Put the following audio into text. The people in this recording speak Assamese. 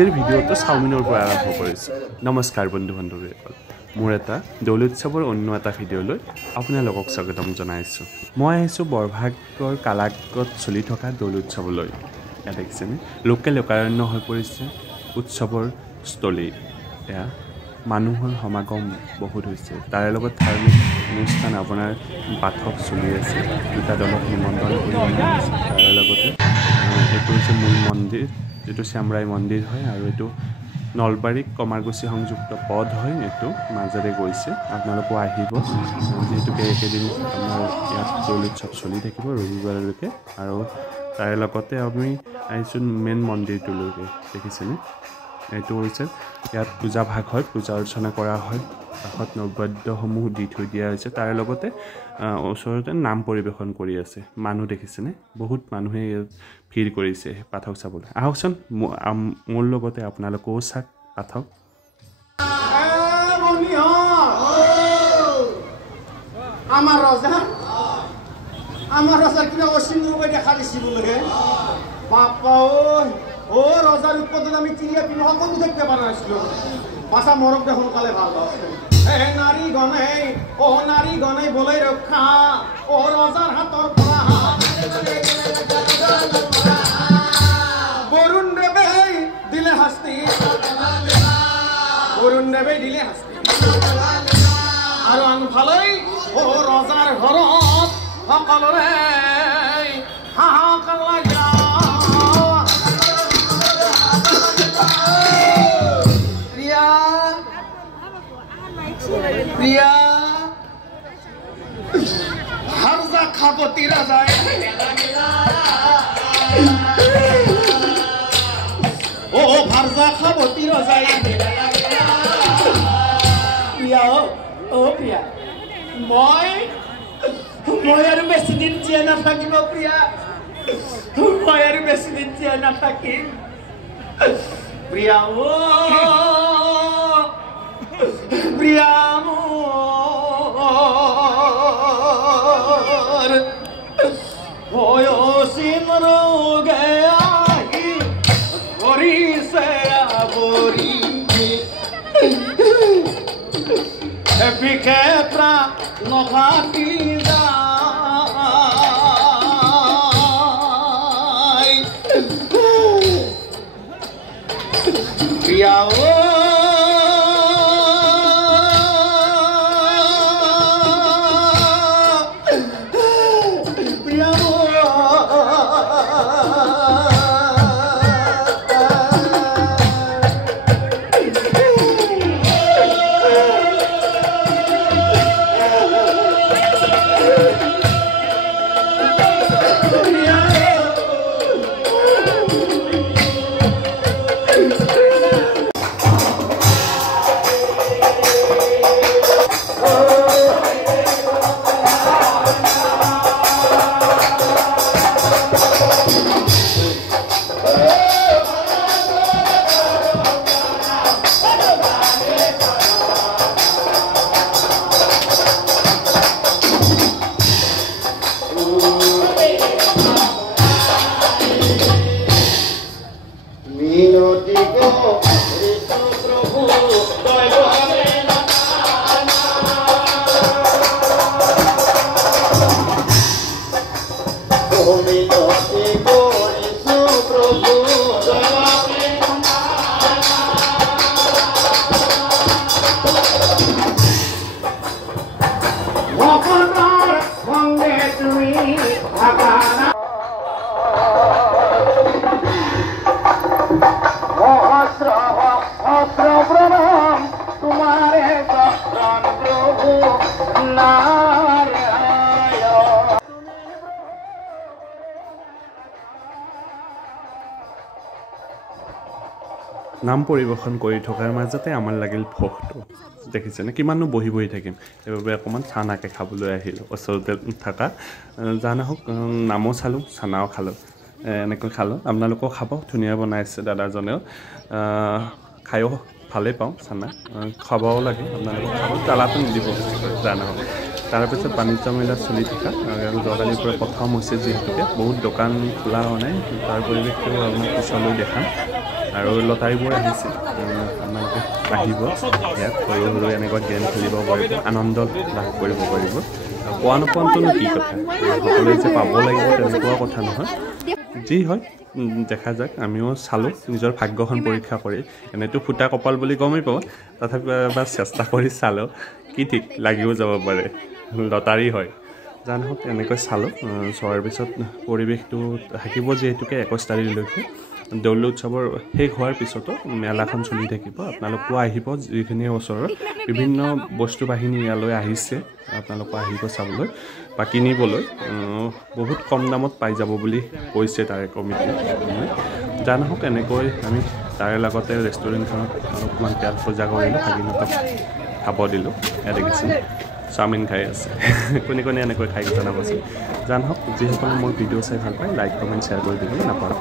এই ভিডিঅ'টো চাওমিনৰ পৰা আৰম্ভ কৰিছোঁ। নমস্কাৰ বন্ধু বান্ধৱীসকল, মোৰ এটা দৌল উৎসৱৰ অন্য এটা ভিডিঅ'লৈ আপোনালোকক স্বাগতম জনাইছোঁ। মই আহিছোঁ বৰভাগৰ কালাকত চলি থকা দৌল উৎসৱলৈ। ইয়াত দেখিছেনে লোকে লোকাৰণ্য হৈ পৰিছে উৎসৱৰ স্থলী। এয়া মানুহৰ সমাগম বহুত হৈছে। তাৰে লগত ধাৰ্মিক অনুষ্ঠান আপোনাৰ পাঠক চলি আছে। দুটা দলক নিমন্ত্ৰণ কৰি অনা হৈছে। তাৰে লগতে এইটো হৈছে মূল মন্দিৰ, যিটো শ্যামৰাই মন্দিৰ হয়, আৰু এইটো নলবাৰী কমাৰকুছি সংযুক্ত পথ হয়। এইটো মাজেৰে গৈছে, আপোনালোকো আহিব, যিহেতুকে এইকেইদিন আপোনাৰ ইয়াত দৌল উৎসৱ চলি থাকিব ৰবিবাৰলৈকে। আৰু তাৰে লগতে আমি আহিছোঁ মেইন মন্দিৰটোলৈকে। দেখিছেনে, এইটো হৈছে ইয়াত পূজা ভাগ হয়, পূজা অৰ্চনা কৰা হয়, কাষত নৈবেদ্যসমূহ দি থৈ দিয়া হৈছে। তাৰে লগতে ওচৰতে নাম পৰিৱেশন কৰি আছে মানুহ। দেখিছেনে, বহুত মানুহে ভিৰ কৰিছে পাঠক চাবলৈ। আহকচোন মোৰ লগতে আপোনালোকেও চাওক পাঠক। আমার রজার কিনা অসীম রূপে দেখা দিছি বলে বাপা ও রজার উৎপাদন আমি চিড়িয়া কিনা সকলো দেখতে পারা নাছিল। পাছা মরক দেখোন কালে ভাল হে নারী গণে বলে রক্ষা ও রজার হাতর পৰা বৰুণ দেবে দিলে শাস্তি, আৰু আনফালে ও ৰজাৰ ঘৰত সকলোৰে হাহাকাৰ লাগা। প্ৰিয়া হাৰজা খাবতি ৰাজাই ও ভাৰজা খাবতি ৰজাই প্ৰিয়া ও প্ৰিয়া মই আৰু বেছি দিন জীয়াই নাথাকিব প্ৰিয়া, মই আৰু বেছি দিন জীয়াই নাথাকিম প্ৰিয়া ও প্ৰিয়া মোৰ অসীম ৰোগে আহি কৰিছে আৱৰি বিকে প্ৰাণ নভাতি যায় প্ৰিয়া নাম পৰিৱেশন কৰি থকাৰ মাজতে আমাৰ লাগিল ভোকটো। দেখিছেনে, কিমাননো বহি বহি থাকিম, সেইবাবে অকণমান চানাকে খাবলৈ আহিলোঁ। ওচৰতে থকা জানাহক নামো চালোঁ, চানাও খালোঁ, এনেকৈ খালোঁ। আপোনালোকেও খাব, ধুনীয়া বনাইছে দাদাজনেও, খায়ো ভালেই পাওঁ চানা, খাবও লাগে। আপোনালোকে খাব, জ্বালাটো নিদিব বেছিকৈ জানাহক। তাৰপিছত বাণিজ্য মেলা চলি থকা যোৱাকালিৰ পৰা প্ৰথম হৈছে, যিহেতুকে বহুত দোকান খোলা হোৱা নাই, তাৰ পৰিৱেশটো আপোনাক পিছলৈ দেখাম। আৰু লটাৰীবোৰ আহিছে আপোনালোকে আহিব ইয়াত সৰু সৰু এনেকুৱা গেম খেলিব পাৰিব আনন্দ লাভ কৰিব পাৰিব পোৱা নোপোৱাটোনো কি কথা সকলোৱে যে পাব লাগিব তেনেকুৱা কথা নহয় যি হয় দেখা যাক আমিও চালোঁ নিজৰ ভাগ্যখন পৰীক্ষা কৰি এনেতো ফুটা কপাল বুলি গমেই পাওঁ তথাপি এবাৰ চেষ্টা কৰি চালোঁ কি ঠিক লাগিও যাব পাৰে লটাৰী হয় জানহওক এনেকৈ চালোঁ চোৱাৰ পিছত পৰিৱেশটো থাকিব যিহেতুকে 21 তাৰিখলৈকে দৌল উৎসৱৰ শেষ হোৱাৰ পিছতো মেলাখন চলি থাকিব আপোনালোকো আহিব যিখিনি ওচৰৰ বিভিন্ন বস্তু বাহিনী ইয়ালৈ আহিছে আপোনালোকো আহিব চাবলৈ বা কিনিবলৈ বহুত কম দামত পাই যাব বুলি কৈছে তাৰে কমিটি জানহওক এনেকৈ আমি তাৰে লগতে ৰেষ্টুৰেণ্টখনত অলপমান পেট পূজা কৰিলোঁ ভাগিনহঁতক খাব দিলোঁ ইয়াত দেখিছোঁ চাওমিন খাই আছে কোনে কোনে এনেকৈ খাই জনাবচোন জানহওক যিসকলে মোৰ ভিডিঅ' চাই ভাল পায় লাইক কমেণ্ট শ্বেয়াৰ কৰি দিব নাপাহৰিব